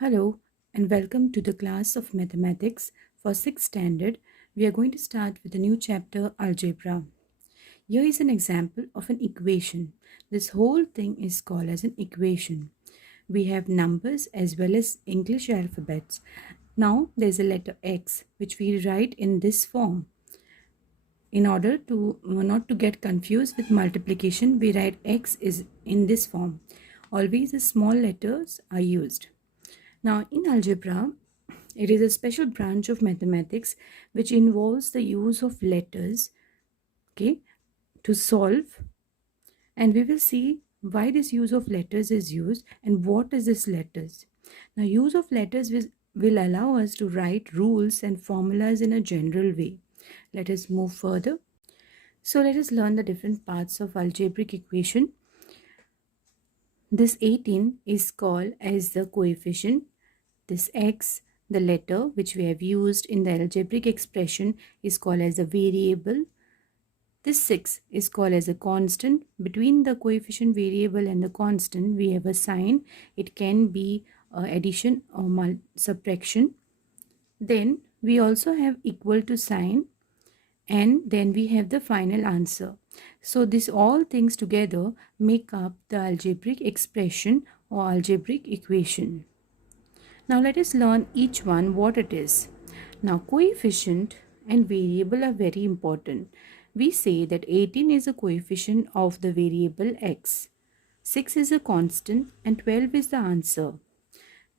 Hello and welcome to the class of mathematics for 6th standard. We are going to start with a new chapter, Algebra. Here is an example of an equation. This whole thing is called as an equation. We have numbers as well as English alphabets. Now there's a letter X which we write in this form. In order to not to get confused with multiplication, we write X is in this form. Always the small letters are used. Now, in algebra, it is a special branch of mathematics which involves the use of letters, okay, to solve. And we will see why this use of letters is used and what is this letters. Now, use of letters will allow us to write rules and formulas in a general way. Let us move further. So, let us learn the different parts of algebraic equation. This 18 is called as the coefficient. This x, the letter which we have used in the algebraic expression, is called as a variable. This 6 is called as a constant. Between the coefficient variable and the constant, we have a sign. It can be addition or subtraction. Then we also have equal to sign, and then we have the final answer. So this all things together make up the algebraic expression or algebraic equation. Now let us learn each one what it is. Now coefficient and variable are very important. We say that 18 is a coefficient of the variable x. 6 is a constant and 12 is the answer.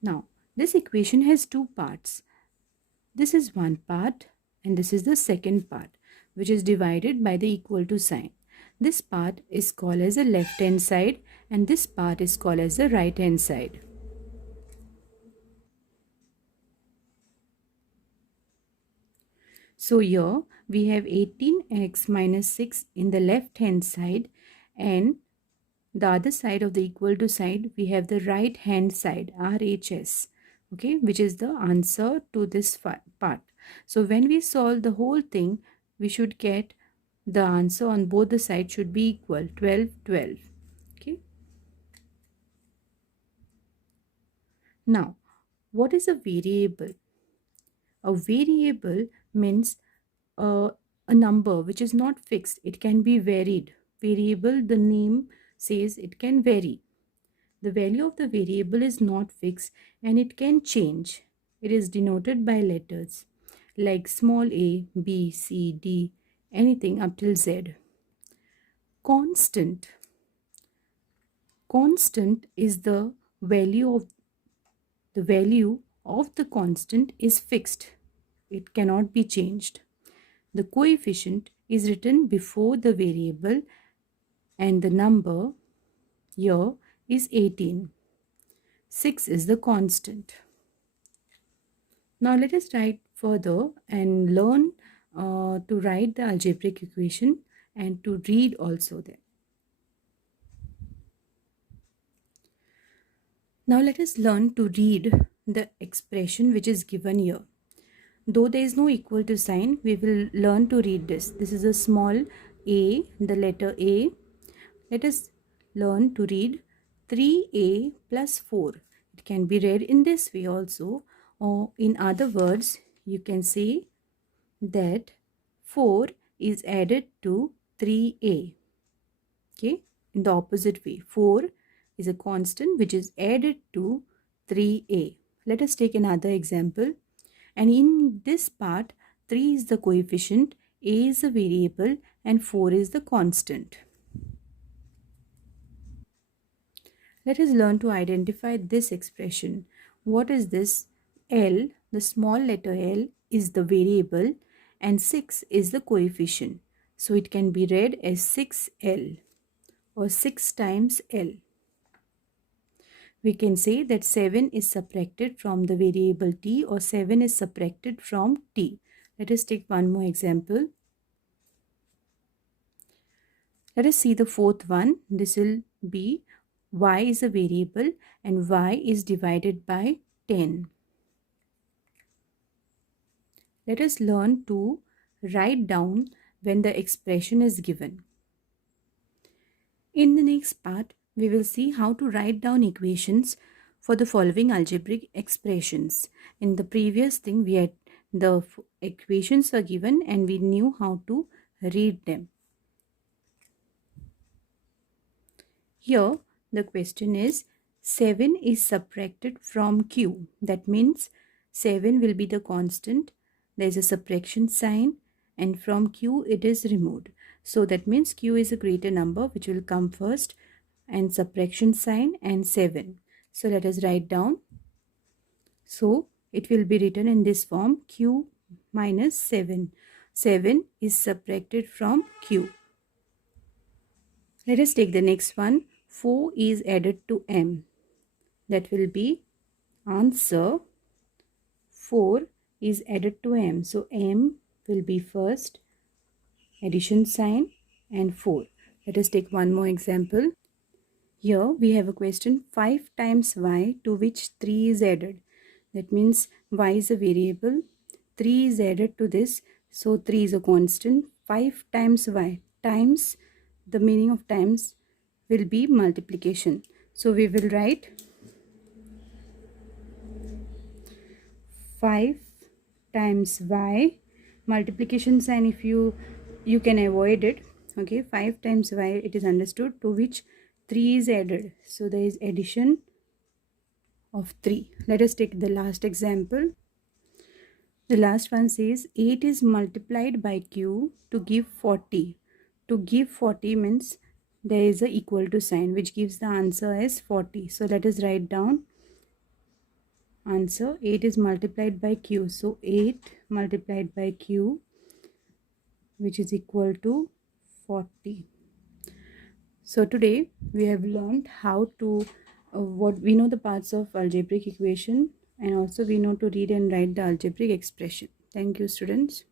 Now this equation has two parts. This is one part and this is the second part, which is divided by the equal to sign. This part is called as the left hand side and this part is called as the right hand side. So here we have 18x minus 6 in the left hand side, and the other side of the equal to side we have the right hand side, RHS, okay, which is the answer to this part. So when we solve the whole thing, we should get the answer on both the sides should be equal, 12, 12. Okay. Now, what is a variable? A variable means a number which is not fixed. It can be varied. Variable, the name says it can vary. The value of the variable is not fixed and it can change. It is denoted by letters like small a, b, c, d, anything up till z. Constant. Constant is the value of the constant is fixed. It cannot be changed. The coefficient is written before the variable and the number here is 18. 6 is the constant. Now let us write further and learn to write the algebraic equation and to read also there. Now let us learn to read the expression which is given here. Though there is no equal to sign, we will learn to read this. This is a small a, the letter A. Let us learn to read 3a plus 4. It can be read in this way also, or in other words, you can say that 4 is added to 3a. Okay, in the opposite way. 4 is a constant which is added to 3a. Let us take another example. And in this part, 3 is the coefficient, a is a variable, and 4 is the constant. Let us learn to identify this expression. What is this? L, the small letter L, is the variable and 6 is the coefficient. So it can be read as 6L or 6 times L. We can say that 7 is subtracted from the variable t or 7 is subtracted from t. Let us take one more example. Let us see the fourth one. This will be y is a variable and y is divided by 10. Let us learn to write down when the expression is given. In the next part, we will see how to write down equations for the following algebraic expressions. In the previous thing, we had the equations were given and we knew how to read them. Here, the question is 7 is subtracted from Q. That means 7 will be the constant. There is a subtraction sign and from Q it is removed. So that means Q is a greater number which will come first and subtraction sign and 7. So let us write down. So it will be written in this form Q minus 7. 7 is subtracted from Q. Let us take the next one. 4 is added to M. That will be answer 4 is added to M. So M will be first, addition sign and 4. Let us take one more example. Here we have a question 5 times y to which 3 is added. That means y is a variable. 3 is added to this. So 3 is a constant. 5 times y times, the meaning of times will be multiplication. So we will write 5 times y, multiplication sign if you can avoid it. Okay, 5 times y, it is understood, to which 3 is added. So there is addition of 3. Let us take the last example. The last one says 8 is multiplied by q to give 40. To give 40 means there is a equal to sign which gives the answer as 40. So let us write down answer 8 is multiplied by q. So 8 multiplied by q which is equal to 40. So today we have learned how to what we know the parts of algebraic equation, and also we know to read and write the algebraic expression. Thank you, students.